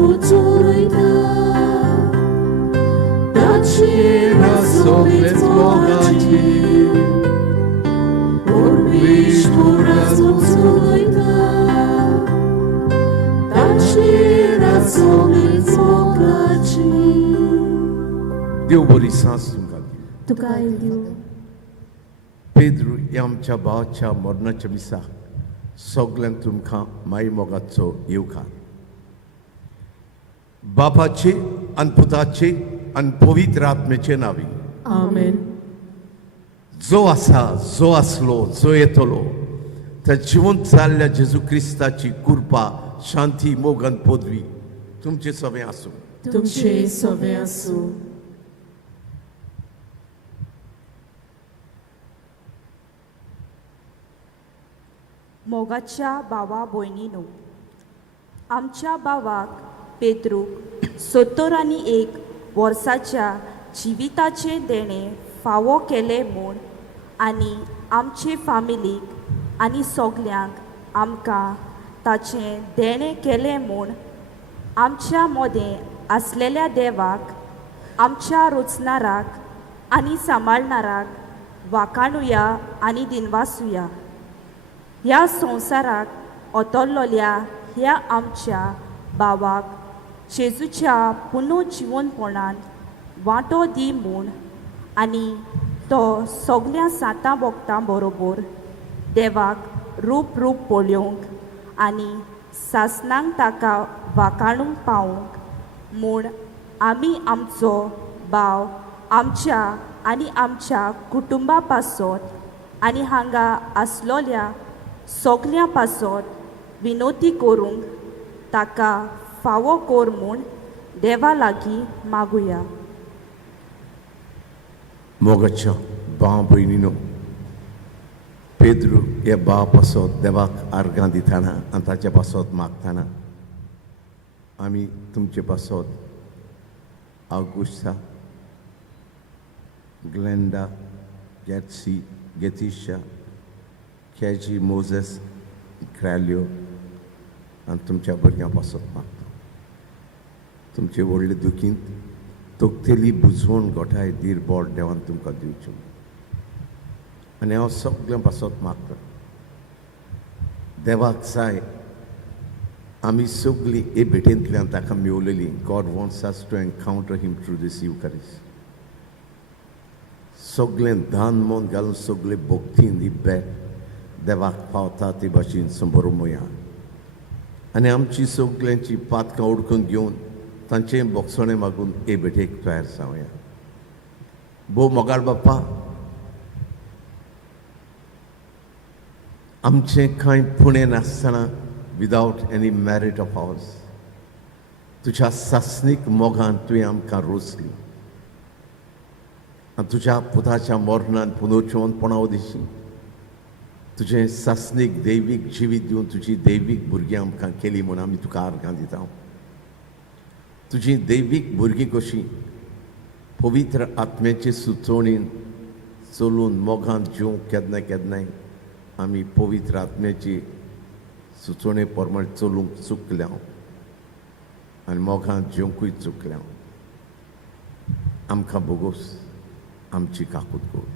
uczulita, taci rasowiec bogaci, urbisz tu raz uczulita, taci rasowiec bogaci. देव बरी सांस तुमकां तुका दिवं. पेद्रू ह्या आमच्या भावाच्या मरणाच्या दिसा सगळ्यांक तुमकां माई मोगाचो येवकार. बापाचे आनी पुताचे आनी पवित्र आत्म्याचे नांवी. आमेन. जो आसा, जो आसलो, जो येतलो, त्या जिवंत जाल्ल्या जेजू क्रिस्ताची कृपा, शांती, मोग आनी पदवी तुमचे सगळें आसूं. तुमचे सगळें आसूं. मोगाच्या भावा भयणीनो, आमच्या भावाक पेद्रूक 71 वर्साच्या जिविताचे देणे फावो केले म्हूण आनी आमचे फामिलीक आनी सगल्यांक आमकां ताचें देणे केलें म्हूण आमच्या मदें आसलेल्या देवाक, आमच्या रुचनाराक आनी सांबाळणाराक वाखाणुया आनी दिनवासुया. ह्या संवसाराक ओतरलोल्या ह्या आमच्या भावाक जेजूच्या पुनर्जिवनपणान वांटो दी म्हूण आनी तो सगळ्या सातां भोगतां बरोबर देवाक रूप पळोवंक आनी सासणांक ताका वाखाणूंक पावूंक म्हूण आमी आमचो भाव आमच्या आनी आमच्या कुटुंबा पासत आनी हांगा आसलोल्या सगल्या पासत विनोती करूंक ताका फावो कोर म्हूण देवा लागीं मागुया. मोगाच्या भाव भयणीनो, पेद्रू हे भाव पासत देवाक आर्गां दितना आनी ताचे पासत मागतना आमी तुमचे पासत आगुस्ता, ग्लेंडा, गेत्सी, गेतिशा, केजी, मोजेस, क्रॅलियो आनी तुमच्या भुरग्यां पासत मागता. तुमचे व्हडले दुखींत तोखतेली बुजवण गोठाय दीर बोड देवान तुमकां दिवच्यो आनी हांव सगळ्यां पासत मागता. देवाक जाय आमी सगळीं हे भेटेंतल्यान ताका मेवलेली. God wants us to encounter him through this Eucharist. सगळें दान मन घालून सगळे भोगतीन ही भेट देवाक पावता ते भाशेन संबरोवया आनी आमची सगळ्यांची पातकां ओडकून घेवन तांचें बोगसणें मागून हे भेटेक तयार जावया. भोव मोगाळ बाप्पा, आमचें कांय पुणें नासतना without any merit of hours तुज्या सासणीक मोगान तुवें आमकां रोचली आनी तुज्या पुताच्या मरणान पुनर्जिवनपणा दिशी तुजें सासणीक दैवीक जिवीत दिवन तुजी दैवीक भुरगीं आमकां केली म्हूण आमी तुका आर्गां दिता. तुजी दैवीक भुरगीं कशीं पवित्र आत्म्याचे सुचोवणेन चलून मोगान जिवंक केन्नाय आमी पवित्र आत्म्याची सुचोवणे प्रमाणे चलूंक चुकल्या आनी मोगान जिवंकूय चुकल्या. आमकां बोगोस आमची काकूट कर.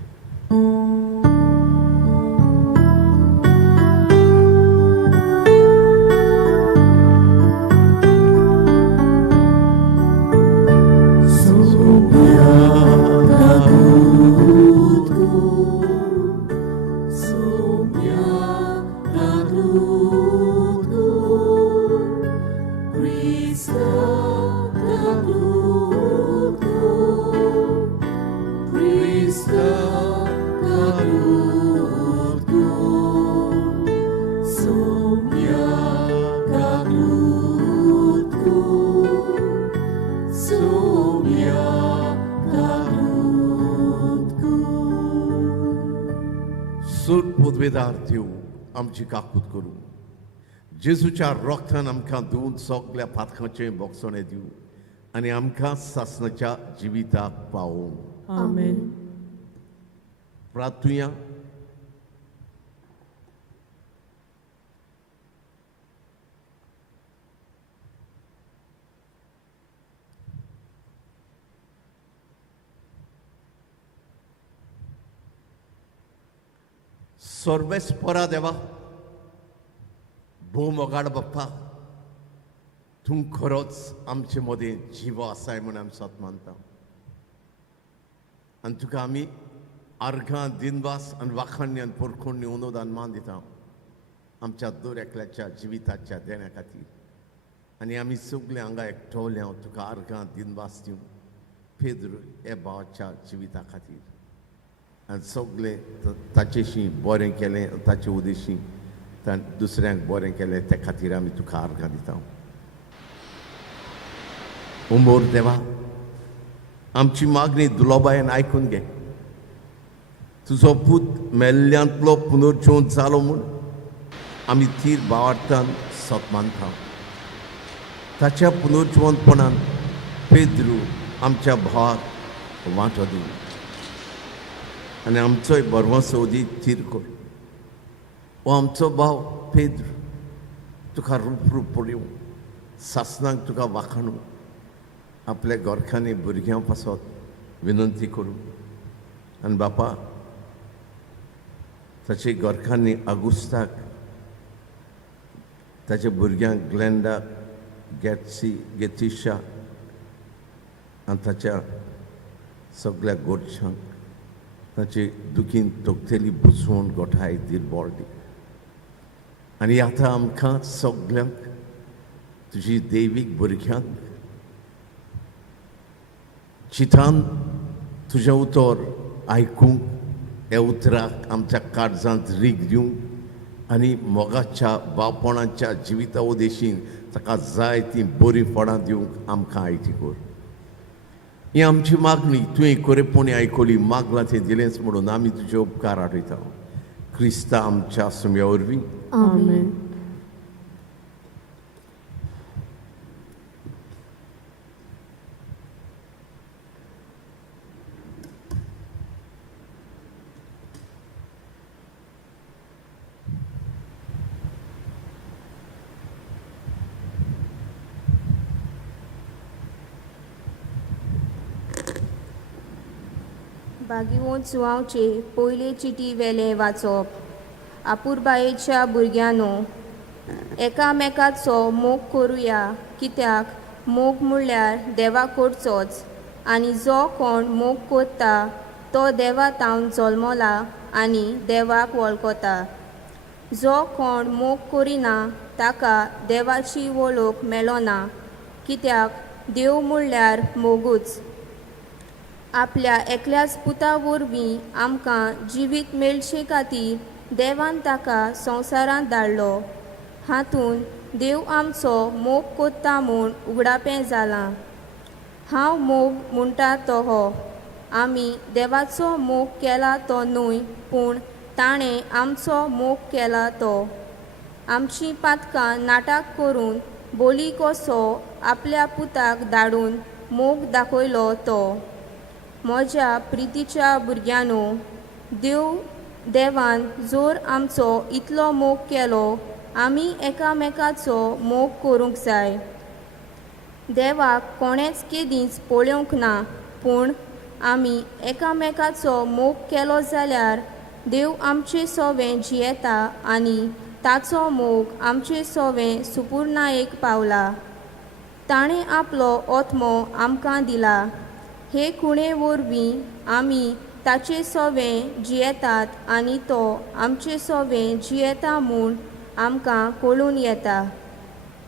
देव आमची काकूत करूं. जेजूच्या रोगतान आमकां धुवन सगळ्या पातकांचें बोगसणें दिवं आनी आमकां सासणाच्या जिविताक पावोवं. आमेन. प्रार्थुया. सर्वेस्परा देवा, भोव मोगाळ बाप्पा, तूं खरोच आमचे मदें जिवो आसाय म्हूण आमी सत मानता. आनी तुका आमी अर्घां दिनवास आनी वाखाणणी आनी परखोणणी उनोदान मान दिता आमच्या दर एकल्याच्या जिविताच्या देण्या खातीर. आनी आमी सगळे हांगा एकठांवले हांव तुका अर्घां दिनवास दिवं पेद्रो हे भावाच्या जिविता खातीर. आनी सगळे ताचेशी बरें केलें, ताचे उद्देशी ताणें दुसऱ्यांक बरें केलें ते खातीर आमी तुका अर्घां दिता. उमोर देवा, आमची मागणी दुलोबायेन आयकून घे. तुजो पूत मेल्ल्यांतलो पुनर्जीवन जालो म्हूण आमी तीर भावार्थान सत मानता. ताच्या पुनर्जीवनपणान पेद्रू आमच्या भावाक वांटो दी आनी आमचोय बरवंसो उदी तीर कर. हो आमचो भाव पेद्रू तुका रूप पळोवं, सासणांक तुका वाखाणूं, आपल्या गोरखांनी भुरग्यां पासत विनंती करूं. आनी बापा, ताचे गोरखांनी आगुस्ताक, ताच्या भुरग्यांक ग्लेंडाक, गेतिशा आनी ताच्या सगळ्या गोरच्यांक ताचे दुखीन तोखतेली बुजवण गोठाय दिरबोळ दी. आनी आतां आमकां सगळ्यांक तुजी दैवीक भुरग्यांक चितान तुजें उतर आयकूंक, हे उतराक आमच्या काळजांत रीग दिवंक आनी मोगाच्या भावपणाच्या जिविता उद्देशीन ताका जाय ती बरीं फळां दिवंक आमकां आयती कर. ही आमची मागणी तुवें खरेपणी आयकली, मागलां तें दिलेंच म्हणून आमी तुजे उपकार आठयता. क्रिस्ता आमच्या सुम्या वरवीं. आमेन. भागिवंत सुवांवचे पयले चिटी वेले वाचप. आपुरबायेच्या भुरग्यांनो, एकामेकाचो मोग करुया, कित्याक मोग म्हणल्यार देवा करचोच. आनी जो कोण मोग करता तो देवा तावन जल्मला आनी देवाक वळखता. जो कोण मोग करिना ताका देवाची वळख मेळो ना, कित्याक देव म्हणल्यार मोगूच. आपल्या एकल्याच पुता वरवीं आमकां जिवीत मेळचे खातीर देवान ताका संवसारांत धाडलो. हातून देव आमचो मोग कोत्ता म्हूण उगडापें जालां. हांव मोग म्हणटा तो हो. आमी देवाचो मोग केला तो न्हय, पूण ताणें आमचो मोग केला तो. आमचीं पातकां नाटक करून बोली कसो आपल्या पुताक धाडून मोग दाखयलो तो. म्हज्या प्रितीच्या भुरग्यांनो, देवान जोर आमचो इतलो मोग केलो, आमी एकामेकाचो मोग करूंक जाय. देवाक कोणेच केदींच पळोवंक ना, पूण आमी एकामेकाचो मोग केलो जाल्यार देव आमचे सोवें जियेता आनी ताचो मोग आमचे सोवें सुपूर्णायेक पावला. ताणें आपलो आत्मो आमकां दिला. हे खुणे वरवीं आमी ताचे सोवें जियेतात आनी तो आमचे सोवें जियेता म्हूण आमकां कळून येता.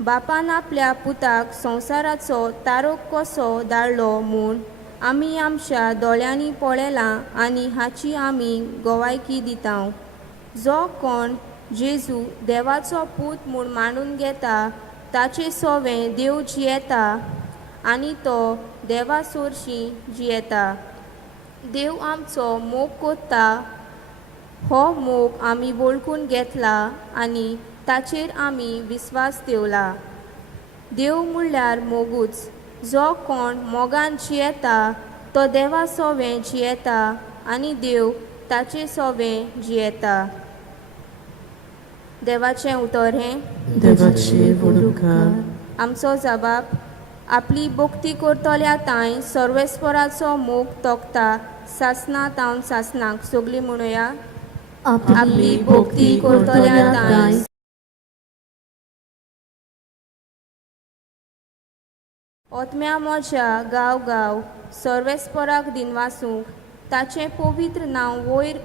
बापान आपल्या पुताक संवसाराचो तारोक कसो धाडलो म्हूण आमी आमच्या दोळ्यांनी पळयलां आनी हाची आमी गोवायकी दिता. जो कोण जेजू देवाचो पूत म्हूण मानून घेता ताचे सोवें देव जियेता आनी तो देवा सोरशी जियेता. देव आमचो मोग कोत्ता, हो मोग आमी वळखून घेतला आनी ताचेर आमी विस्वास दवरला. देव म्हणल्यार मोगूच. जो कोण मोगान जियेता तो देवा सोवें जियेता आनी देव ताचे सोवें जियेता. देवाचें उतर हें. देवाचे वडुकार. आमचो जबाब. आपली भक्ती करतल्या तांय सर्वेस्पराचो मोग तोखता. सासना तावन सासनाक सगळीं म्हणुया. आपली भोक्ती करतल्या तांय ओतम्या मोच्या गांव गांव सर्वेस्पराक दिनवासूंक ताचें पवित्र नांव वयर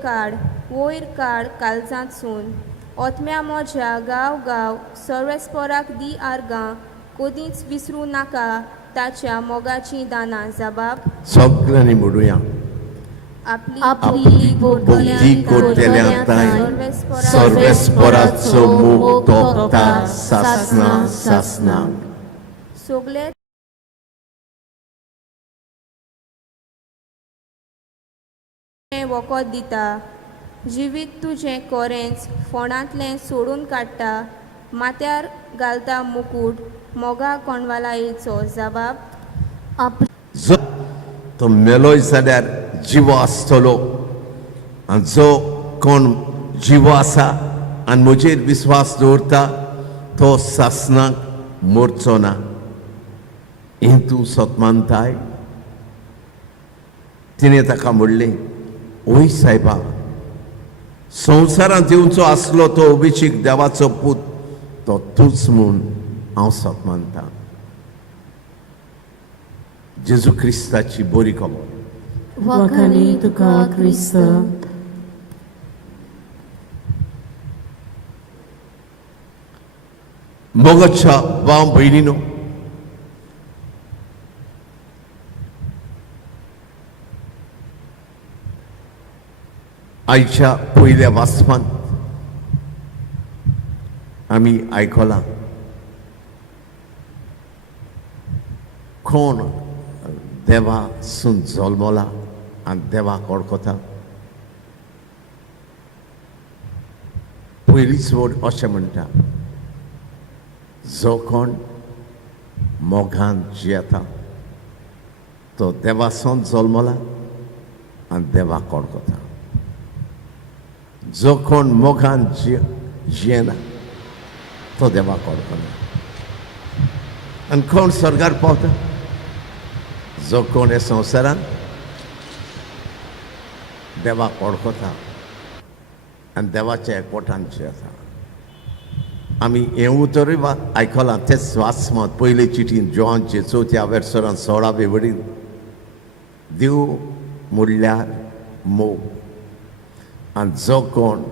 काड काळजांतसून ओतम्या मोच्या गांव गांव सर्वेस्पराक दी आर्गां कदींच विसरूं नाका ताच्या मोगाचीं दानां जबाब सगळ्यांनी म्हणुया आपली भोक्ती करतल्या तांय सर्वेस्पराचो मोग तोपता सासना सासना सगळे वखद दिता जिवीत तुजें कोरेंच फोंडांतलें सोडून काडटा माथ्यार घालता मुकूट मोगा कोणवालायेचो जबाब जो तो मेलोय जाल्यार जिवो आसतलो आनी जो कोण जिवो आसा आनी म्हजेर विस्वास दवरता तो सासनाक मरचो ना हें तूं सतमानताय तिणें ताका म्हणलें ओय सायबा संवसारांत येवचो आसलो तो अभिषेक देवाचो पूत तो तूंच म्हूण हांव सतमानतां जेजू क्रिस्ताची बरी खबर वखाणी तुका क्रिस्त मोगाच्या भाव भयणीनो आयच्या पयल्या वाचपांत आमी आयकलां कोण देवा सून जल्मला आनी देवाक वळखता पयलींच वर्ड अशें म्हणटा जो कोण मोगान जियेता तो देवासून जल्मला आनी देवाक वळखता जो कोण मोगान जियेना तो देवाक वळखना आनी कोण स्वर्गार पावता जो कोण ह्या संवसारान देवाक वळखता आनी देवाच्या एकवटान जियेता आमी हें उतरूय आयकलां तेच वाचमांत पयले चिटीन जोहानचे 4थ्या वेर्सांत 16वे वडीन देव म्हणल्यार मोग आनी जो कोण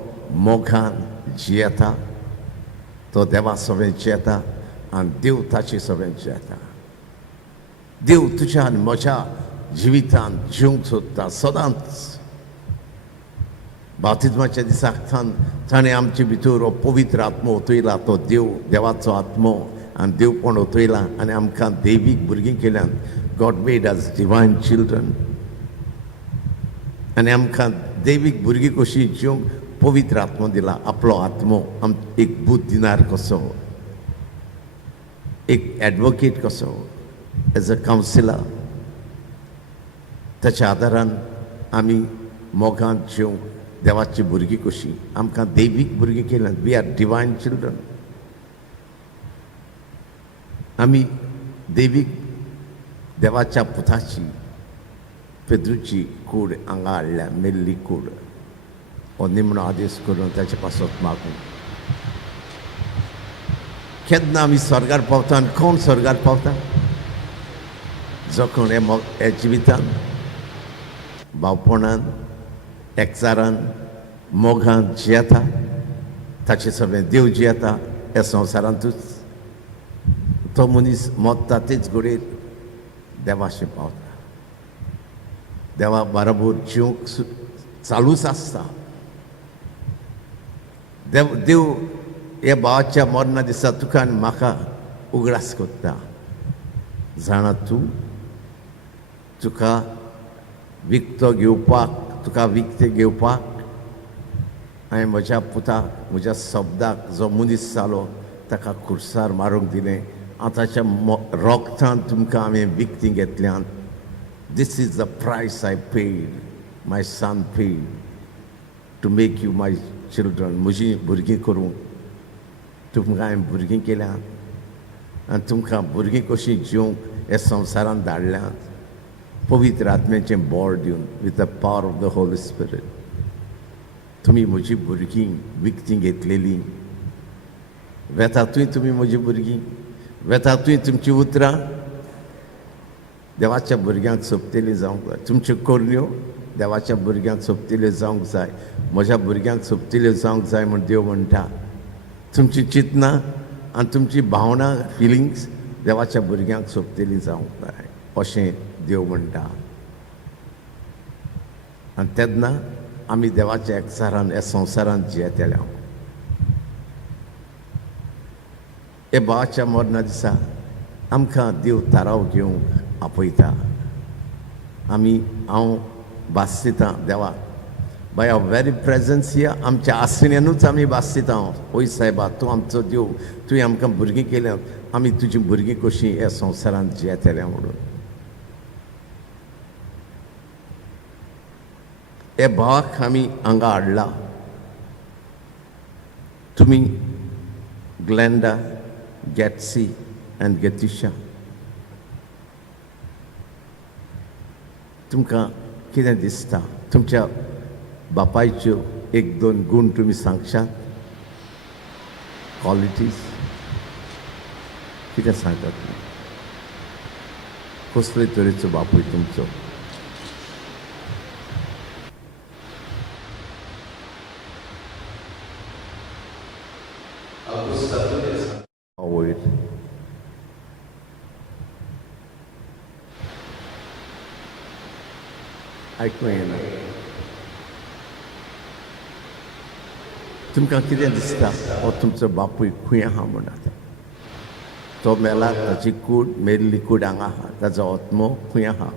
मोगान जियेता तो देवा सगळें जियेता आनी देव ताचे सगळें जियेता देव तुज्या आनी म्हज्या जिवितांत जिवंक सोदता सदांच बाप्तिस्माच्या दिसाक ताणें आमचे भितर हो पवित्र आत्मो ओतयला तो देवाचो आत्मो आनी देवपण ओतयला आनी आमकां दैवीक भुरगीं केल्यान God made us divine children आनी आमकां दैवीक भुरगीं कशीं जिवंक पवित्र आत्मो दिला आपलो आत्मो एक बूत दिनार कसो एक एडवोकेट कसो एज अ कावन्सिलर ताच्या आदारान आमी मोगान जिवंक देवाची भुरगीं कशीं आमकां दैवीक भुरगीं केल्यान वी आर डिवायन चिल्ड्रन आमी दैवीक देवाच्या पुताची पेद्रूची कूड हांगा हाडल्या मेल्ली कूड हो निमणो आदेश करून ताचे पासत मागून केन्ना आमी स्वर्गार पावता आनी कोण स्वर्गार पावता जो कोण हे जिवितान भावपणान एकचारान मोगान जियेता ताचे सगळें देव जियेता ह्या संवसारांतूच तो मनीस मोत्ता तेच घडयेर देवाशी पावता देवा बरोबर जिवंक चालूच आसता देव हे भावाच्या मरणा दिसा तुका आनी म्हाका उगडास कोत्ता जाणा तूं तुका विकतो घेवपाक तुका विकतें घेवपाक हांवें म्हज्या पुताक म्हज्या शब्दाक जो मनीस जालो ताका खुर्सार मारूंक दिलें आतांच्या रोगतान तुमकां हांवें विकतीं घेतल्यान this is the price I paid my son paid to make you my children म्हजीं भुरगीं करूंक तुमकां हांवें भुरगीं केल्यात आनी तुमकां भुरगीं कशीं जिवंक हे संवसारांत धाडल्यात पवित्र आत्म्याचें बोर दिवन with the power of the Holy spirit तुमी म्हजी भुरगीं विकतीं घेतलेलीं, वेतातूय तुमी म्हजी भुरगीं, वेतातूय तुमचीं उतरां देवाच्या भुरग्यांक सोबतेलीं जावंक जाय. तुमच्यो कोरन्यो देवाच्या भुरग्यांक सोबतेल्यो जावंक जाय, म्हज्या भुरग्यांक सोबतेल्यो जावंक जाय म्हूण देव म्हणटा. तुमची चिंतनां आनी तुमची भावना फिलिंग्स देवाच्या भुरग्यांक सोबतेलीं जावंक जाय अशें देव म्हणटा. आनी तेन्ना आमी देवाच्या एकचारान ह्या संवसारांत जियेतले. हे भावाच्या मरणा दिसा आमकां देव थाराव घेवंक आपयता. हांव बास्तितां देवा बाय वेरी प्रेजन्स हियर, आमच्या आसण्यानूच आमी बास्तितां. ओय सायबा, तूं आमचो देव, तुवें आमकां भुरगीं केल्या, आमी तुजीं भुरगीं कशीं ह्या संवसारांत जियेतल्या म्हणून. हे भावाक आमी हांगा हाडला. तुमी ग्लेंडा, गॅट्सी एंड गेतिशा, तुमकां कितें दिसता? तुमच्या बापायच्यो एक दोन गूण तुमी सांगशात? क्वॉलिटीज कितें सांगतात तुमी? कसले तरेचो बापूय तुमचो? वयर आयकूं येना. तुमकां कितें दिसता हो तुमचो बापूय खंय आहा म्हूण? आतां तो मेला, ताची कूड मेल्ली कूड हांगा आहा, ताचो आत्मो खंय आहा?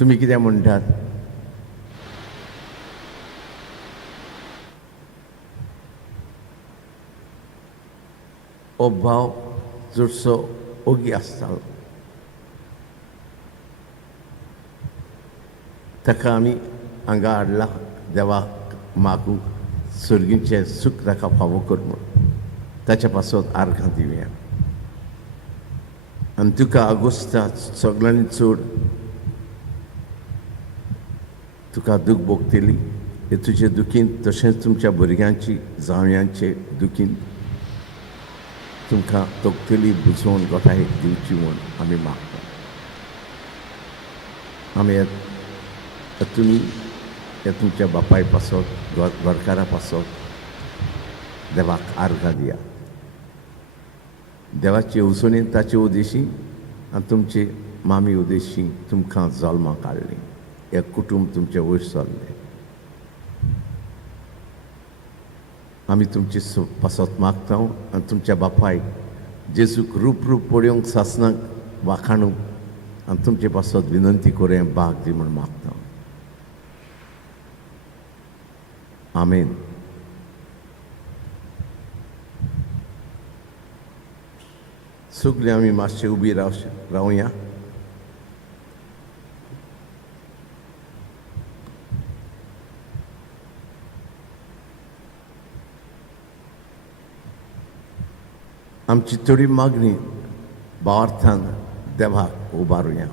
तुमी कितें म्हणटात? हो भाव चडसो ओगी आसतालो, ताका आमी हांगा हाडला देवाक मागूं सर्गीचें सूख ताका फावो कर म्हूण. ताच्या पासत आर्गां दिवया. आनी तुका आगोस्ता सगळ्यांनी चड तुका दूख भोगतली. हे तुजे दुखीन तशेंच तुमच्या भुरग्यांची जावयांचे दुखीन तुमकां तोखतली बुजोवन गोठायेक दिवची म्हूण आमी मागता. आमी तुमी हे तुमच्या बापाय पासत, घरकारा पासत देवाक आर्गां दिया. देवाचे उजवणेन ताचे उदेशी आनी तुमचे मामी उदेशी तुमकां जल्माक हाडली. हे कुटूंब तुमचे वयर सरलें. आमी तुमचे पासत मागता आनी तुमच्या बापायक जेजूक रूप पळोवंक सासनाक वाखाणूंक आनी तुमचे पासत विनंती करूं भाग दी म्हूण मागता. आमेन. सगळीं आमी मातशें उबी रावया. आमची थोडी मागणी भावार्थान देवाक उबारुया.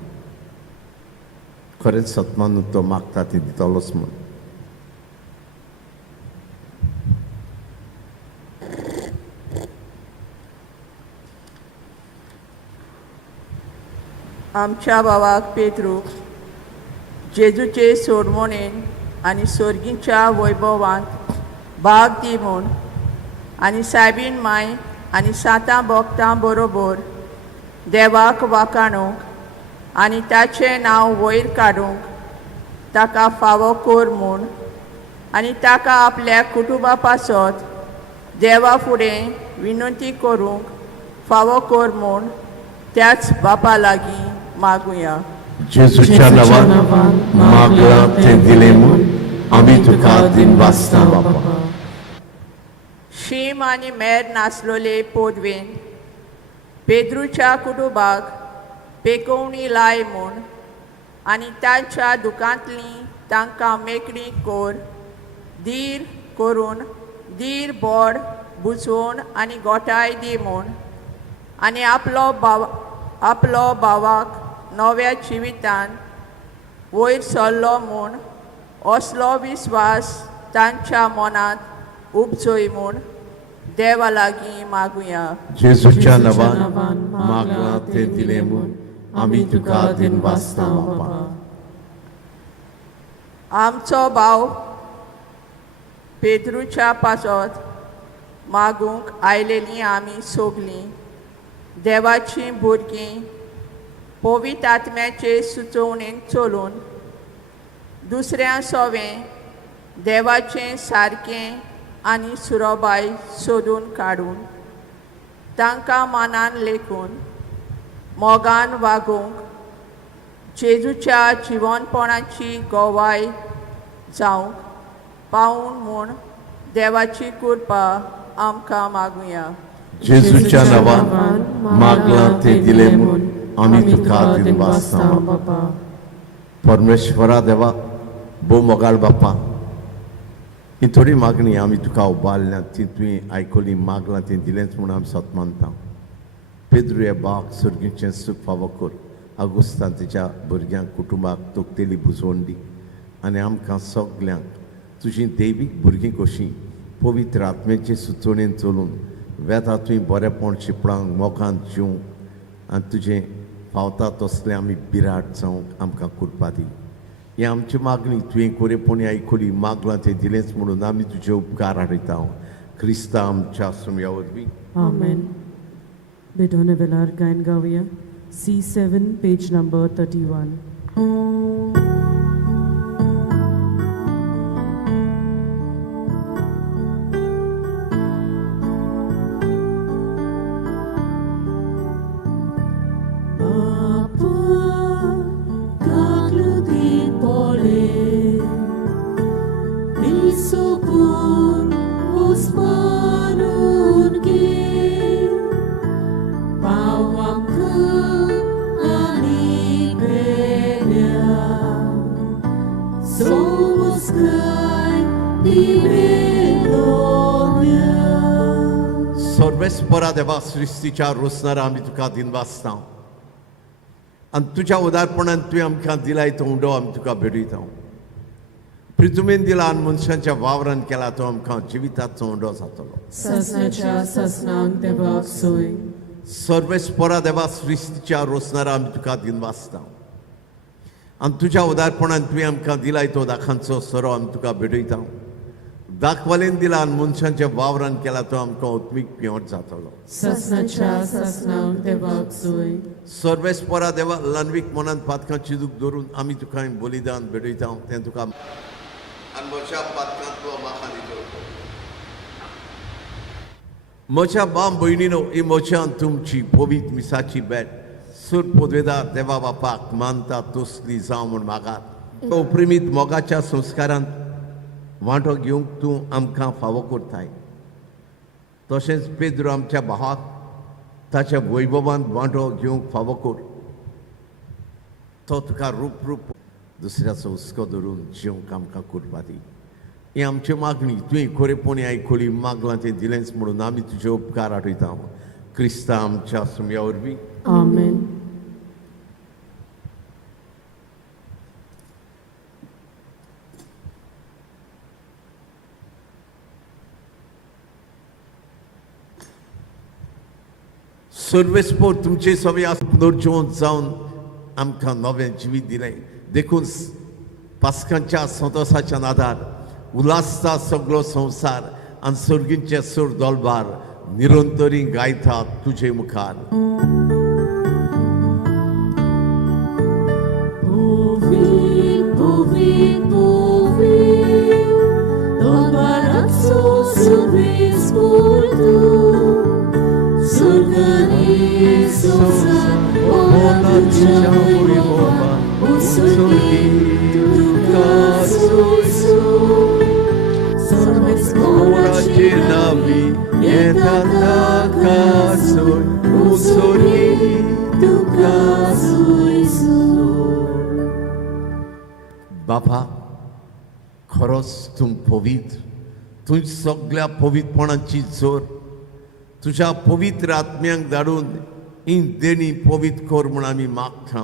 खरेंच सत्मान तो मागता ती दितलोच म्हूण. आमच्या भावाक पेद्रूक जेजूचे सोडमोणेन आनी सर्गीच्या वैभवांत भाग दी म्हूण आनी सायबीण माय आनी 7 भक्तां बरोबर देवाक वाखाणूंक आनी ताचें नांव वयर काडूंक ताका फावो कर म्हूण आनी ताका आपल्या कुटुंबा पासत देवा फुडें विनंती करूंक फावो कर म्हूण त्याच बापा लागीं मागुया. जेजूच्या नांवान मागलां तें दिलें म्हूण आमी तुका दिन वाचता बापा. शीम आनी मेर नासलोले पोदवेन पेद्रूच्या कुटुंबाक पेकोवणी लाय म्हूण आनी तांच्या दुकांतली तांकां मेकळी कोर धीर करून धीर बोड बुजोवन आनी गोठाय दी म्हूण आनी आपलो भावाक नव्या जिवितान वयर सरलो म्हूण असलो विस्वास तांच्या मनांत उपजोय म्हूण देवा लागीं मागुया. जेजूच्या नांवान मागलां तें दिलें म्हूण आमी तुका दिनवासता बापा. आमचो भाव पेद्रूच्या पासत मागूंक आयलेलीं आमी सोगलीं देवाचीं भुरगीं पवित्र आत्म्याचे सुचोवणेन चलून दुसऱ्या सोवें देवाचें सारकें आनी सुरोबाय सोदून काडून तांकां मनान लेखून मोगान वागोवंक जेजूच्या जिवनपणाची गोवाय जावंक पावून म्हूण देवाची कृपा आमकां मागुया. जेजूच्या नांवान मागलां तें दिलें म्हूण आमी तुका दिनवासता बापा. परमेश्वरा देवा बो मोगाळ बापा, ही थोडी मागणी आमी तुका उबारल्या ती तुवें आयकली मागलां तें दिलेंच म्हूण आमी सत मानता. पेद्रू हे बाग सुर्गीचें सूख फावो कर. अगुस्तान तिच्या भुरग्यांक कुटुंबाक तोखतेली बुजवण दी आनी आमकां सगल्यांक तुजी दैवीक भुरगीं कशीं पवित्र आत्म्याचे सुचोवणेन चलून वेता तुवें बरेपण शिपणांक मोगान जिवंक आनी तुजें फावता तसलें आमी बिराट जावंक आमकां कृपा दी. ही आमची मागणी तुवें कोरेपणी आयकली मागलां तें दिलेंच म्हणून आमी तुजे उपकार आडयता. क्रिस्ता आमच्या सुमया वरवीं. Amen. Bedone velar gain gaviya. C7, page number 31. सर्वेस्परा देवा सृश्टीच्या रोसणारा आमी तुका दिनवासता आनी तुज्या उदारपणान तुवें आमकां दिलाय तो उंडो आमी तुका भेटयता. पृथ्वीन दिला आनी मनशांच्या वावरान केला तो आमकां जिविताचो उंडो जातलो. ससनाच्या ससनांक देवाक सोय. सर्वेस्परा देवा सृश्टीच्या रोसणारा आमी तुका दिनवासता आनी तुज्या उदारपणान तुवें आमकां दिलाय तो दाखांचो सरो आमी तुका भेटयता. दाखवालेन दिला आनी मनशांच्या वावरान केला तो आमकां उत्मीक पिवट जातलो. ससनाच्या ससनांक देवाक सोय. सर्वेस्परा देवा लानवीक मनांत पातकां चिदूक दवरून आमी तुका बलिदान भेटयता तें तुका आनी म्हज्या पातकांत तूं म्हाका दितो. म्हज्या बाम भयणीनो, ही म्हज्या तुमची पवित्र मिसाची भेट सूर पदवेदार देवा बापाक मानता तसली जावं म्हूण मागात. उप्रिमीत मोगाच्या संस्कारांत वांटो घेवंक तूं आमकां फावो करताय. तशेंच पेद्रू आमच्या भावाक ताच्या वैभवांत वांटो घेवंक फावो कर. तो तुका रूप रूप दुसऱ्याचो हुस्को धरून जिवंक आमकां करपा दी. ही आमची मागणी तुवें खरेपणी आयकली मागलां तें दिलेंच म्हणून आमी तुजे उपकार आठयता. क्रिस्ता आमच्या सुमया वरवीं. Amen. सर्वेस्पोर तुमचे सगळे पुनर्जिवन जावन आमकां नवें जिवीत दिलें. देखून पास्कांच्या संतोशाच्या नादार उलासता सगळो संवसार आनी सर्गींचे सूर दोलबार निरंतरी गायता तुजे मुखार. बापा, खरोच तूं पवित्र, तुझ सगळ्या पवित्रपणाची जोर तुझ्या पवित्र आत्म्यांक धाडून ही देणी पवित्र कर म्हूण आमी मागता.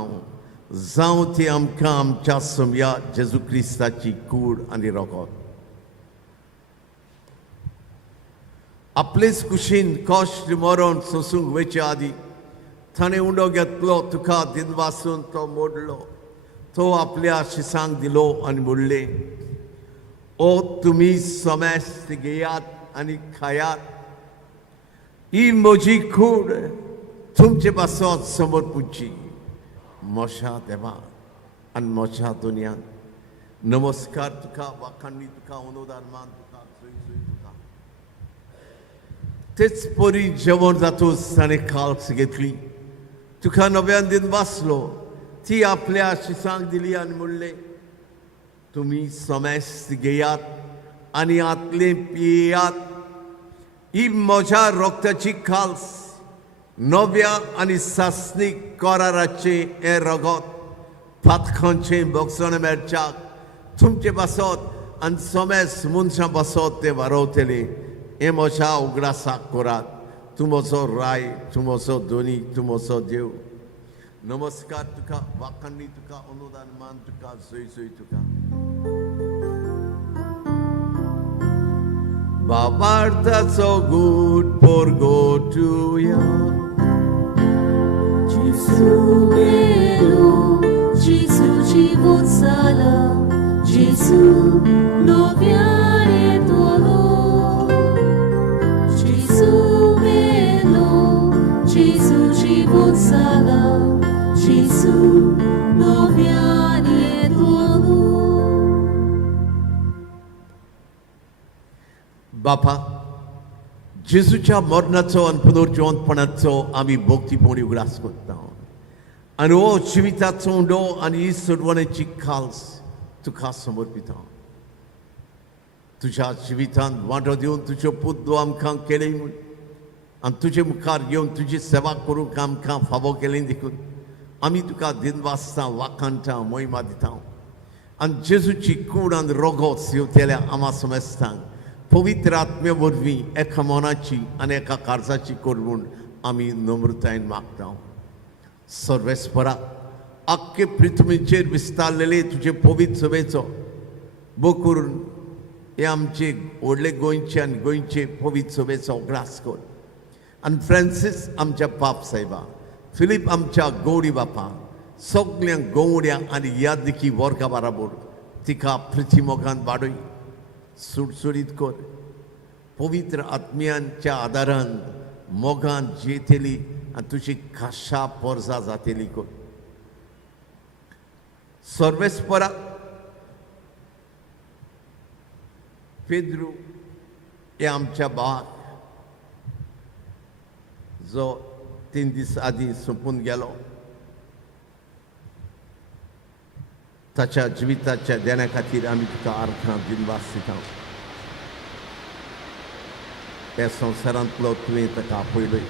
जावं ती आमकां आमच्या सोम्या जेजू क्रिस्ताची कूड आनी रोगोत. आपलेच कुशीन कश्ट मरण सोसूंक वयचे आदी ताणें उंडो घेतलो, तुका दिनवासून तो मोडलो. तो आपल्या शिसांक दिलो आनी म्हणलें, ओ तुमी सोमेस्त घेयात आनी खायात. ही म्हजी कूड तुमचे पासत समोर पुज्जी. मोशा देवा आनी मोशा दुनियान नमस्कार तुका, वाखाणणी तुका, अनुदान मान तुका, सोय तुका. तेच परी जेवण जातूच ताणें काल्स घेतली. तुका नव्यान दिन वाचलो. ती आपल्या शिसांक दिली आनी म्हणलें, तुमी सोमेस्त घेयात आनी आतले पियेयात. ही म्हज्या रोगताची काल्स, नव्या आनी सासणीक कराराचे हें रगत, पातकांचें भोगसण मेळच्याक तुमचे पासत आनी सोमेस्त मनशां पासत तें वारोवतलें. हें म्हज्या उगडासाक करात. तूं म्हजो राय, तूं म्हजो दोनी, तूं म्हजो देव. नमस्कार तुका, वाखाणणी तुका, अनुदान मान तुका, सोय तुका. बाबार्थाचो good पोरगोटुया. Gesù vero, Gesù ci vuole, Gesù lo viene tuo. Gesù vero, Gesù ci vuole, Gesù lo viene tuo. बापा, जेजूच्या मरणाचो आनी पुनर्जीवनपणाचो आमी भक्तीपोणी उगडास करता. आनी हो जिविताचो उंडो आनी ही सोडवण्याची खाल्स तुका समर्पिता. तुज्या जिवितांत वांटो दिवन तुज्यो पुद्दो आमकां केले म्हूण आनी तुजे मुखार घेवन तुजी सेवा करूंक आमकां फावो केलें देखून आमी तुका दिन वाचता, वाखाणटा, मोहिमा दिता. आनी जेजूची कूड आनी रोगोत सेवतेल्या आमा समेस्तांक पवित्र आत्मे वरवीं एका मनाची आनी एका कार्जाची कर म्हूण आमी नम्रतायेन मागता. सर्वेस्परा, आख्खे पृथ्वीचेर विस्तारलेले तुजे पवित्र सभेचो भोव करून हे आमचे व्हडले गोंयचे आनी गोंयचे पवित्र सभेचो उगडास कर. आनी फ्रांसीस आमच्या पाप साहेबा, फिलीप आमच्या गौडी बापा, सगळ्यांक गवड्या आनी यादकी वर्गा बराबर तिका पृथ्वी मोगान वाडय, सुटसुडीत कर. पवित्र आत्म्यांच्या आदारान मोगान जेतेली आनी तुजी खाशा पोरजा जातेली कर. सर्वेस्परा, पेद्रू हे आमच्या भावाक जो 3 दीस आदी सोंपून गेलो, ताच्या जिविताच्या देण्या खातीर आमी तुका आर्थां दिनवास दिता. ह्या संवसारांतलो तुवें ताका आपयलोय.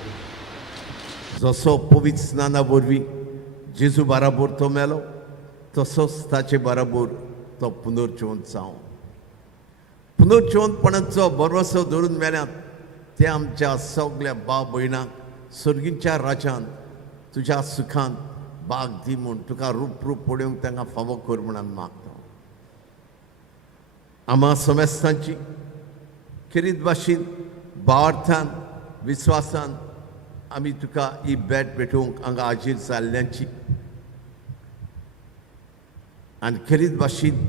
जसो पवित्र स्नाना वरवीं जेजू बराबर तो मेलो, तसोच ताचे बराबर तो पुनर्जीवन जावं. पुनर्जीवनपणाचो भरवसो धरून मेल्यात ते आमच्या सगळ्या भाव भयणांक सर्गीच्या राज्यांत तुज्या सुखांत भाग दी म्हूण तुका रूप पळोवंक तांकां फावो कर म्हूण आमी मागता. आमा समेस्तांची खेरीत भाशेन भावार्थान विस्वासान आमी तुका ही भेट भेटोवंक हांगा हाजीर जाल्ल्यांची आनी खेरीत भाशेन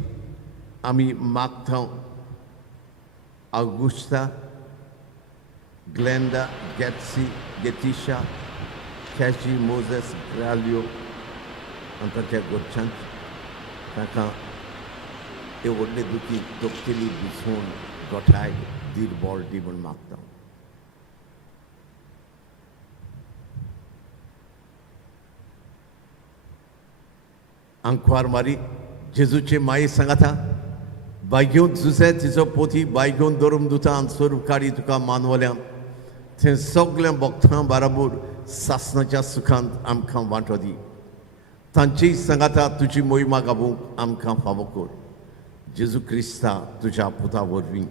आमी मागता Augusta, Glenda, Getsi, Getisha, Kashi, Moses, Gralio, आनी ताच्या गोरच्यांत ताका हे व्हडले दुखी दोगतेली दिसून गोठाय दीर बॉल दी म्हूण मागता. आंकवार मारी जेजूचे माये सांगाता बायगेवन जुसे तिचो पोथी बायगेवन दवरून दिता आनी स्वरूप काडी तुका मानवल्यान थंय सगळ्या भक्तां बराबर सासणाच्या सुखांत आमकां वांटो दी. तांची सांगाता तुजी मोहिमा गावूंक आमकां फावो कर. जेजू क्रिस्ता तुज्या पुता वरवीं.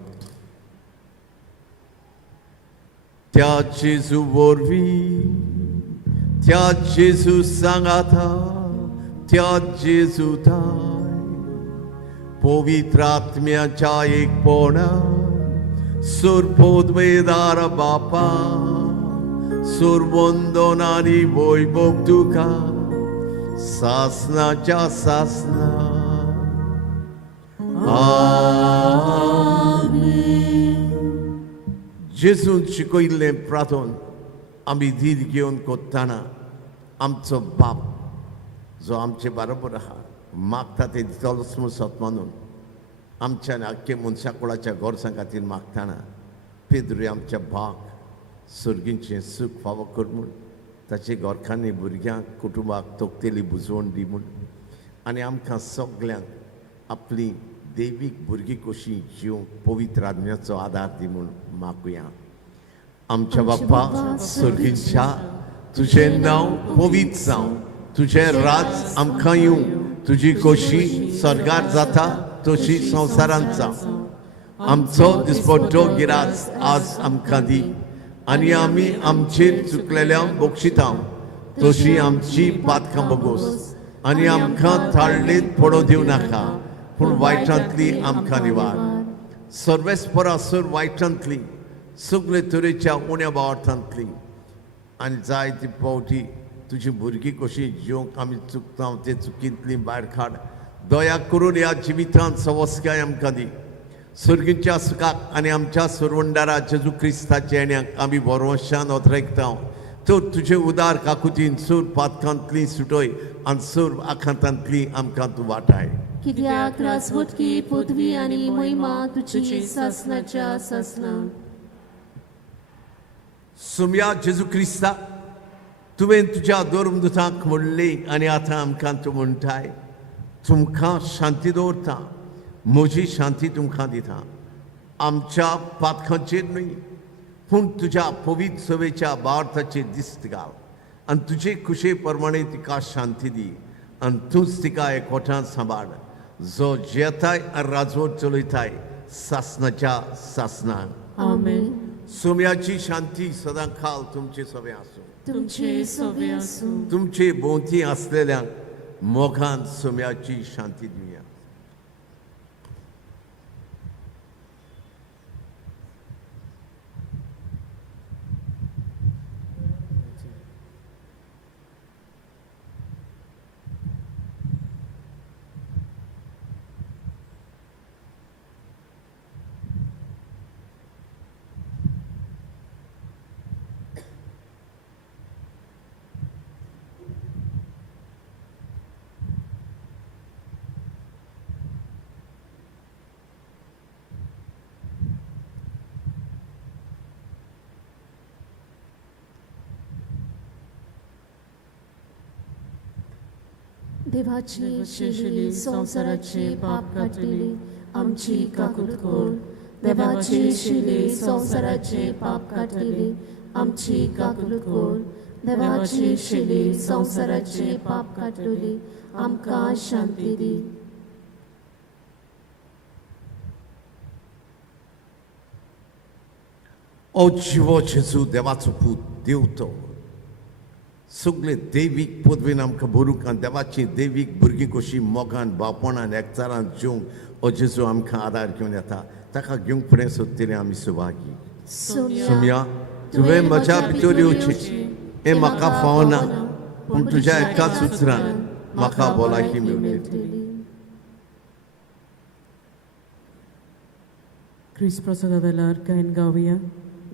त्या जेजू वरवीं त्या जेजू सांगाता त्या जेजुताय पवित्र आत्म्याच्या एकपणा सुरपोद्वेदार बापा सुरवंदन आणि वैभव तुका सासनाच्या सासना जेजून शिकयल्लें प्रार्थन आमी दीत घेवन कोत्ताना आमचो बाप जो आमचे बरोबर आहा मागता ते दितलोच म्हूण सत्मानून आमच्या आख्खे मनशा कुळाच्या गोरसां खातीर मागताना पेद्रुय आमच्या भावाक सर्गींचें सूख फावो कर म्हूण ताचे घरखान्नी भुरग्यांक कुटुंबाक तोखतेली बुजवण दी म्हूण आनी आमकां सगल्यांक आपली दैवीक भुरगीं कशीं जिवंक पवित्र आत्म्याचो आदार दी म्हूण मागुया. आमच्या बाप्पा सर्गींच्या तुजें नांव पवित्र जावं, तुजें राज आमकां येवं, तुजी खोशी स्वर्गार जाता तशी संवसारांत जावं. आमचो दिसपट्टो गिरास आज आमकां दी आनी आमी आमचेर चुकलेल्यांक बक्षिता तशी आमची पातकां बगोस आनी आमकां थाळ्ळेंत पडो दिवं नाका पूण वायटांतली आमकां निवार. सर्वेस्परासर वायटांतली सगळे तरेच्या उण्या बावटांतली आनी जायती फावटी तुजी भुरगीं कशीं जिवंक आमी चुकता ते चुकींतली भायर काड. दया करून ह्या जिवितांत सवस्काय आमकां दी. सर्गींच्या सुखाक आनी आमच्या सुरवंडारा जेजू क्रिस्ताच्या येण्याक आमी भरवशान ओतरेकता. तर तुजे उदार काकुतीन सूर पातकांतली सुटय आनी सूर आखांतांतली आमकां तूं वाटाय. कित्याक रासवटकी पदवी आनी महिमा तुजी सासनाच्या सासना. सुम्या जेजू क्रिस्ता तुवें तुज्या धर्मदुतांक म्हणलें आनी आतां आमकां तूं म्हणटाय तुमकां शांती दवरता, म्हजी शांती तुमकां दिता. आमच्या पातकांचेर न्हय पूण तुज्या पवित्र सवेच्या बार्थाचेर दिश्ट घाल आनी तुजे खुशे प्रमाणे तिका शांती दी आनी तूंच तिका एकवटान सांबाळ जो जेताय आनी राजवट चलयताय सासनाच्या सासनान. आमेन. सोम्याची शांती सदां खाल तुमचे सवे आसूं. तुमचे सवे आसूं. तुमचे भोंवती आसलेल्यांक मोगान सोम्याची शांती दिवया. देवाची शिली संसाराचे पाप काटलेली आमची काकूट कोर. देवाची शिली संसाराचे पाप काटलेली आमची काकूट कोर. देवाची शिली संसाराचे पाप काटलेली आमकां शांती दी. ओ जिवो जेजू देवाचो पूत देवतो सगळे दैवीक पदवेन आमकां भरूंक आनी देवाची दैवीक भुरगीं कशीं मोगान बापणान एकचारान जिवंक ओ जेजू आमकां आदार घेवन येता. ताका घेवंक फुडें सोदतले आमी सुभागी. सुम्या तुवें म्हज्या भितर येवचें हें म्हाका फावना पूण तुज्या एकाच उतरान म्हाका भलायकी मेळटली. Chris Prasada Velar Kain Gavia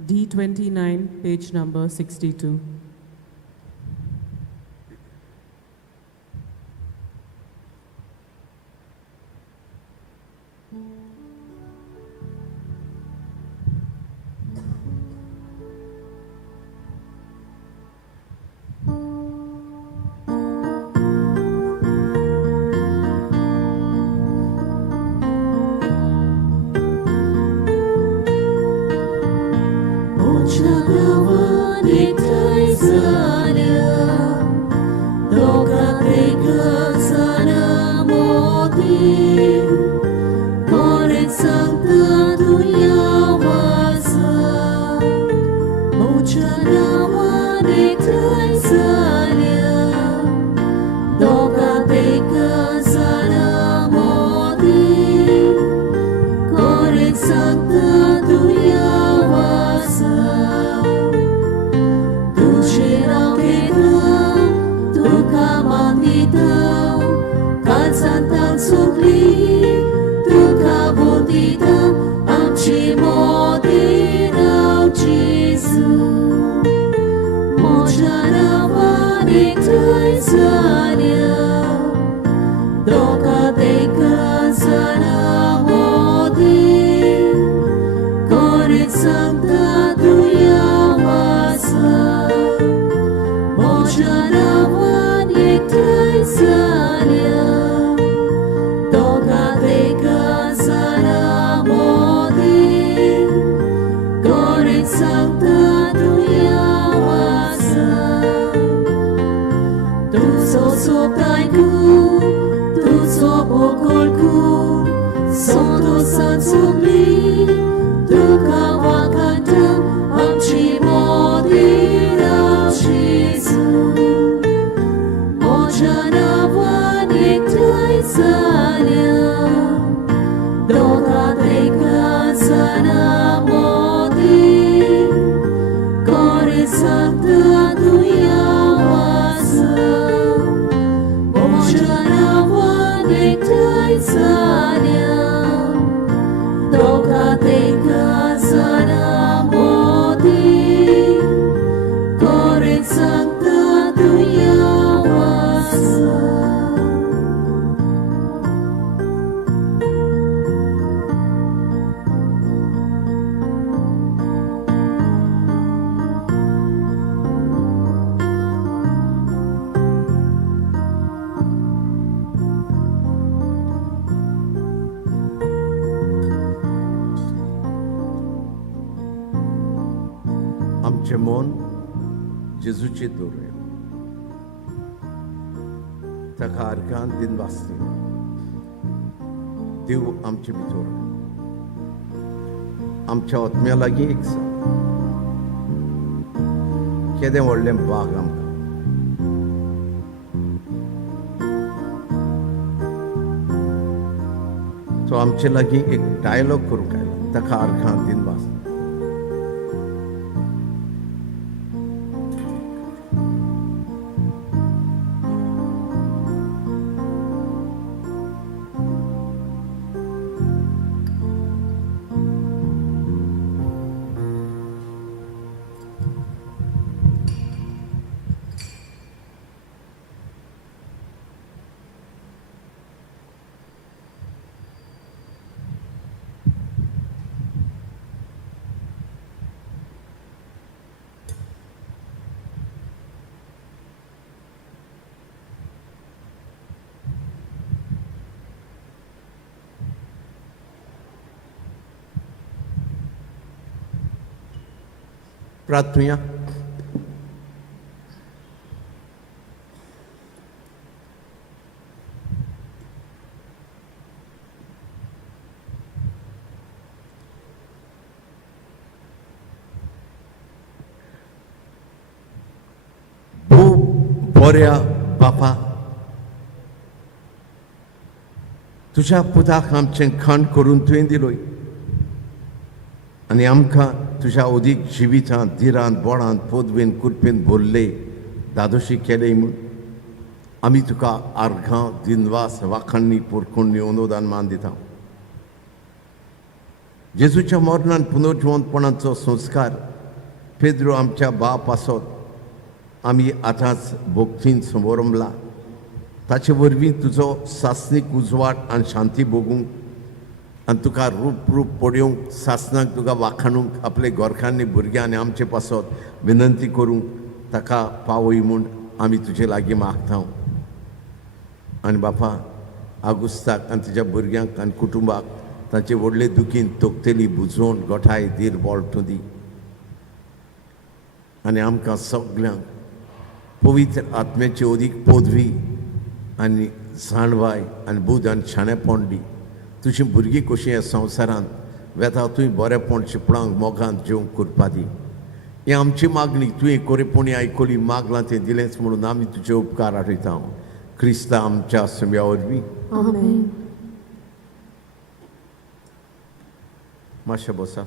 D29 page number 62. Doga म्हज्या नांवान एकठांय जाल्या दोगां तेका जाणा मोदी कोरीत सांगता तुया वासा म्हज्या नांवान एकठांय जाल्या दोगां तेका जाणा मोदी कोरीत सांगता तुया वासा तुजो सोकायकू tuzo pokolku soto sansumli tuka wakanta amchi modira Jesu mojana vaniktai zalia droga teka zana modi kore santa tuya wasa mojana Nektai zalia, doga teka zana modi, korit sankta tuya wasa. आमचे मन जेजूचे दवरूया ताका आर्गां दिन वाचली देव आमचे भितर आमच्या आत्म्या लागीं एक केदें व्हडलें बाग आमकां तो आमचे लागीं एक डायलॉग करूंक आयला ताका आर्गां दिन वाचली प्रार्थूया बऱ्या बापा तुझ्या पुताक आमचें खण करून तुवें दिलोय आनी आमकां तुज्या अदीक जिवितांत दिरांत बोडांत पदवेन कुरपेन भरले दादोशी केले म्हूण आमी तुका आर्गां दिनवास वाखाणणी पोरखोणणी अनुदान मान दिता जेजूच्या मरणान पुनर्जिवंतपणाचो संस्कार पेद्रो आमच्या बाप आसत आमी आतांच भोगतीन समोरंबला ताचे वरवीं तुजो सासनीक उजवाड आनी शांती भोगूंक आनी तुका रूप रूप पळोवंक सासनाक तुका वाखाणूंक आपले गोरखांनी भुरग्यां आनी आमचे पासत विनंती करूंक ताका पावय म्हूण आमी तुजे लागीं मागता आनी बापा आगुस्ताक आनी तुज्या भुरग्यांक आनी कुटुंबाक तांचे व्हडले दुखीन तोखतेली बुजोवन गोठाय धीर बोळटू दी आनी आमकां सगळ्यांक पवित्र आत्म्याची अदीक पदवी आनी जाणवाय आनी बुद आनी शाणेपण दी तुजी भुरगीं कशीं ह्या संवसारांत वेता तुवें बरेपण चिपळांक मोगांत जेवंक करपा दी ही आमची मागणी तुवें कोरेपणी आयकली मागलां तें दिलेंच म्हणून आमी तुजे उपकार आठयता क्रिस्ता आमच्या सम्या वरवीं आमेन. मातशें बसा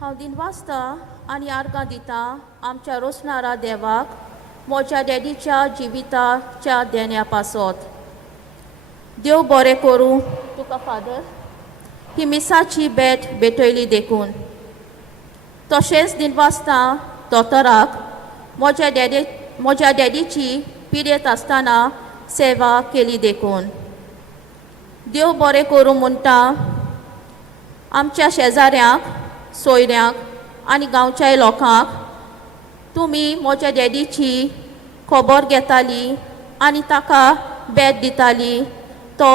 हांव दिनवासता आनी आर्गां दिता आमच्या रोसणारा देवाक म्हज्या डॅडीच्या जिविताच्या देण्या पासत देव बरें करूं तुका फादर ही मिसाची भेट भेटयली देखून. तशेंच दिनवासता दोतोराक म्हज्या डॅडीची पिडेत आसतना सेवा केली देखून. देव बरें करूं म्हणटा आमच्या शेजाऱ्यांक, सोयऱ्यांक आनी गांवच्या लोकांक तुमी म्हज्या डॅडीची खबर घेताली आनी ताका भेट दिताली तो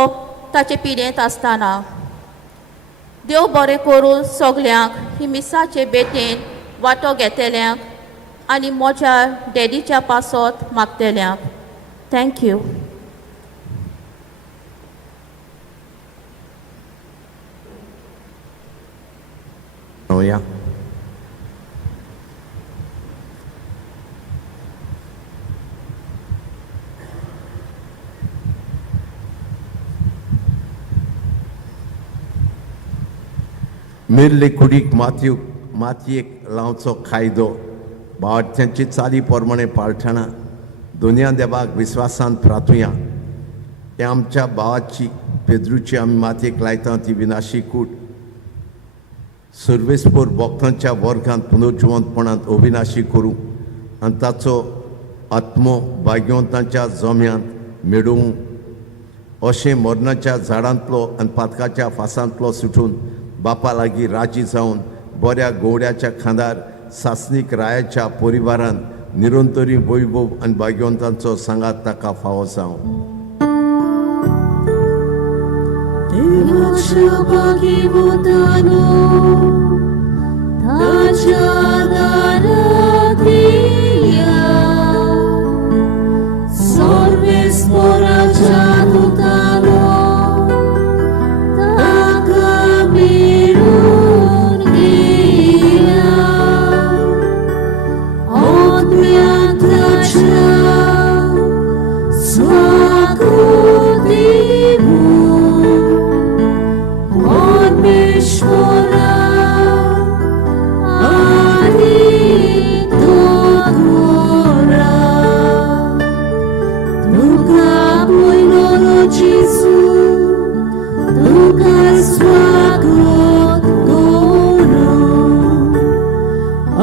ताचे पिडेंत आसतना. देव बरें करूं सगल्यांक ही मिसाचे भेटेन वांटो घेतल्यांक आनी म्हज्या डॅडीच्या पासत मागतल्यांक. थँक्यू. या मिरले कुडीक मातयेक लावचो कायदो बावट्यांची चाली प्रमाणे पाळटना दोनया देवाक विस्वासान प्रार्थुया. हे आमच्या भावाची पेद्रूची आमी मातयेक लायता ती विनाशी कूड सर्वेस्पोर भक्तांच्या वर्गांत पुनर्जिवंतपणांत अविनाशी करूं आनी ताचो आत्मो भाग्यवंतांच्या जोम्यांत मेळोवं. अशें मरणाच्या झाडांतलो आनी पातकाच्या फासांतलो सुटून बापा लागीं राजी जावन बऱ्या गोवड्याच्या खांदार सासनीक रायाच्या परिवारांत निरंतरी वैभव आनी भाग्यवंतांचो सांगात ताका फावो जावं. देवाच्या भाग्यवंतांनो, ताच्या दारांत येया. सर्वेस्पराच्या दूतांनो, ताका मेळून घेया. आत्म्यांताच्या स्वागत दिवून परमेश्वरा आनी दोतोरा तुका पयलो जेजू तुका स्वागत करूं.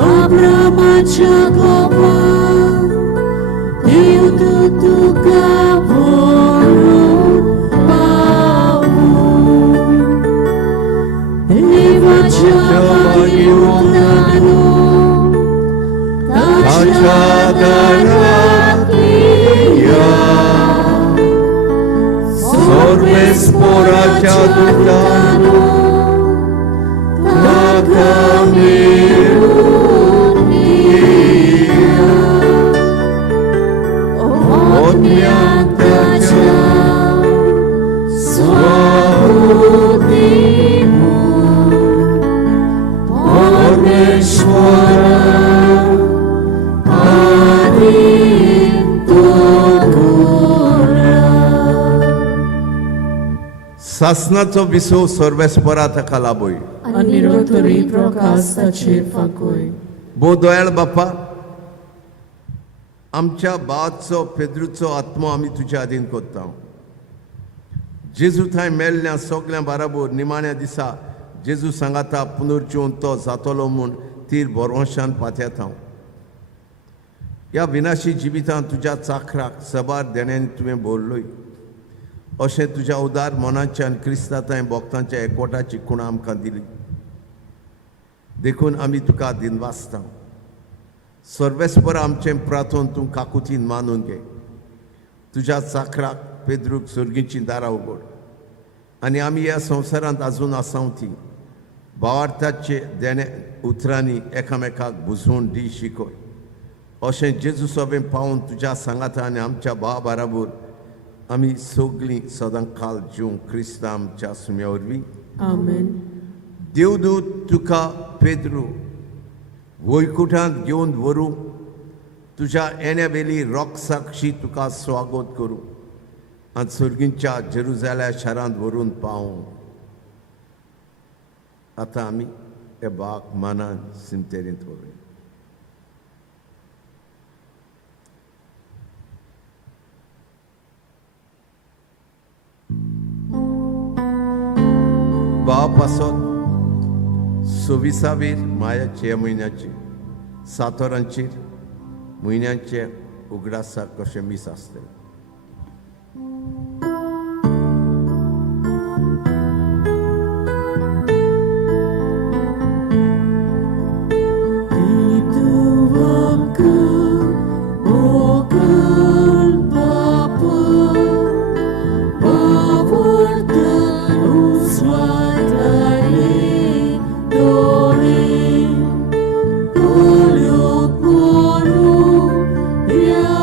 अब्रामाच्या गोपान देव तुका व्हरून पावूं. देवाच्या भाग्यवंतांनो, ताच्या दारांत येया. सर्वेस्पराच्या दूतांनो, ताका मेळून घेया. आत्म्यांताच्या स्वागत दिवून परमेश्वरा आनी दोतोरा. सासनाचो विसव सर्वेस्परा ताका लाभय. आनी निरंतरी प्रकाश ताचेर फांकय. भोव दयाळ बापा, आमच्या भावाचो पेद्रूचो आत्मो आमी तुज्या अधीन करता. जेजू थंय मेल्ल्या सगळ्यां बाराबर निमाण्या दिसा जेजू सांगाता पुनर्जिवंत जातलो म्हूण तीर भरवंशान पातयेता. ह्या विनाशी जिवितांत तुज्या चाकराक सबार देण्यान तुवें भरलोय. अशें तुज्या उदार मनाच्यान क्रिस्तांताय भक्तांच्या एकवटाची खुणां आमकां दिली. देखून आमी तुका दिनवासता. सर्वेस्पर आमचें प्रार्थन तूं काकुतीन मानून घे. तुज्या चाकराक पेद्रूक सर्गीचीं दारां उगड आनी आमी ह्या संवसारांत आजून आसांव ती भावार्थाचे देणे उतरांनी एकामेकाक बुजवून दी शिकय. अशें जेजू सोबें पावून तुज्या सांगाता आनी आमच्या भावा बाराबर आमी सगळीं सदां काल जिवंक क्रिस्ता आमच्या सुम्या वरवीं. आमेन. देवदूत तुका पेद्रू वैकुंठांत घेवन व्हरूं. तुज्या येण्यावेली रोखसाक्षी तुका स्वागत करूं आनी सर्गींच्या जेरुजाल्या शारांत व्हरून पावूं. आतां आमी हे भावाक मानान सिमतेरींत व्हरुया. पासत 26 मायाचे म्हयन्याचे 7 वरांचेर म्हयन्यांचे उगडासा कशें मीस आसतलें. Olho, olho, e a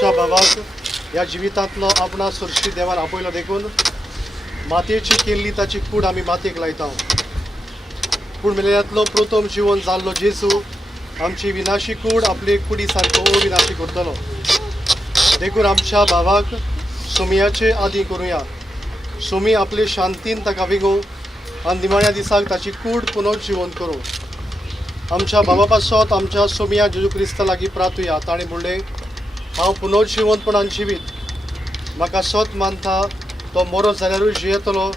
आमच्या भावाक ह्या जिवितांतलो आपणा सुरक्षीत देवान आपयलो देखून मातयेची केल्ली ताची कूड आमी मातयेक लायता. पूण मेलेल्यांतलो प्रथम जिवन जाल्लो जेजू आमची विनाशी कूड आपली कुडी सारको विनाशी करतलो. देखून आमच्या भावाक सुमयाचे आदी करुया. सुमी आपले शांतीन ताका विगो आनी निमाण्या दिसाक ताची कूड पुनर्जीवन करूं. आमच्या भावा पासत आमच्या सुमया जेजू क्रिस्ता लागीं प्रार्थुया. ताणें म्हणलें, हांव पुनर्जीवनपणान जिवीत. म्हाका सत मानता तो मरो जाल्यारूय जियेतलो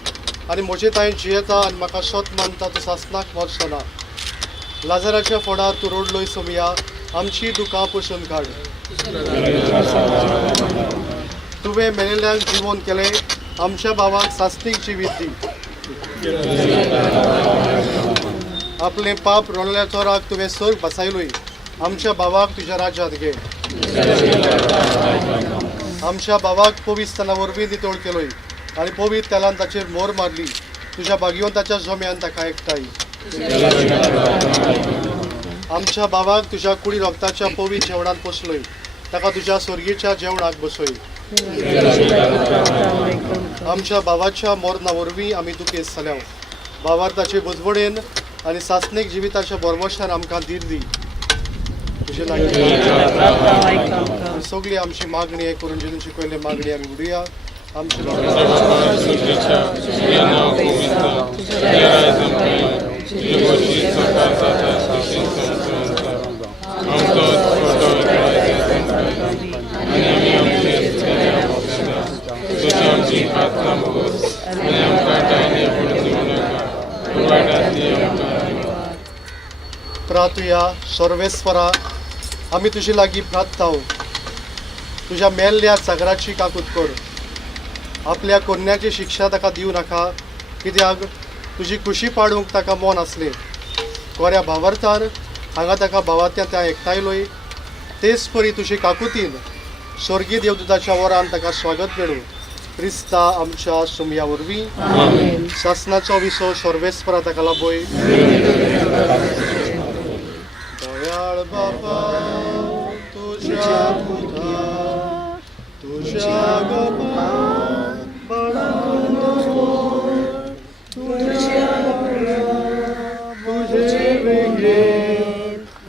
आनी म्हजे तायेन जियेता आनी म्हाका सत मानता तो सासनाक मरचो ना. लाजराच्या फोडार तूं रोडलोय सुमया, आमची दुकां पुसून काड. तुवें मेलेल्यांक जिवन केलें, आमच्या भावाक सासनीक जिवीत दी. आपलें पाप रोवलेल्या चोराक तुवें सर्ग बसायलोय, आमच्या भावाक तुज्या राज्यांत घे. आमच्या भावाक पवित्र तेला वरवीं नितळ केलोय आनी पवित्र तेलान ताचेर मोर मारली. तुज्या भाग्यवंताच्या जोम्यान ताका एकठांय. आमच्या भावाक तुज्या कुडी रोगताच्या पवित्र जेवणात पोसलोय, ताका तुज्या स्वर्गीच्या जेवणाक बसय. आमच्या भावाच्या मोरणा वरवीं आमी दुखेस्त जाल्या. भावार ताचे बुजवणेन आनी सासनीक जिविताच्या बरवशान आमकां धीर दी. सगळी आमची मागणी हे करून जेजून शिकयले मागणी आमी उडुया. आमचे प्रार्थुया. सर्वेस्वरा, आमी तुजे लागीं प्रार्थताव. तुज्या मेल्ल्या सागराची काकूत कर. आपल्या कोन्याची शिक्षा ताका दिवं नाका, कित्याक तुजी खुशी पाडूंक ताका मोन आसलें. कोऱ्या भावार्थान हांगा ताका भावात्या त्या एकठांयलोय. तेच परी तुजे काकुतीन स्वर्गीय देवदूताच्या वरान ताका स्वागत मेळूं. क्रिस्ता आमच्या सुमया वरवीं शासनाचो विसो सर्वेस्परा ताका लाभोय. दयाळ बापा, तुज्या पुता तुज्या गपा तुझे वेगळे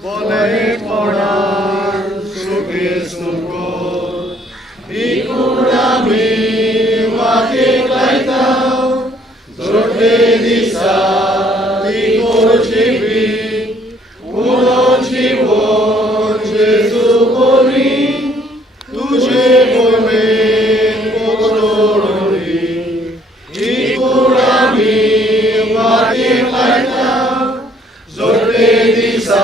बोलेपणान सुखे सुखो इकुडामी मातयेक लायता. जोडले दिसा ती कोरचिबी पुनर्जीवन जेजू कोरी तुझे मोहिमेन कोसळोळी. इकुडामी मातयेक लायता. जोडले दिसा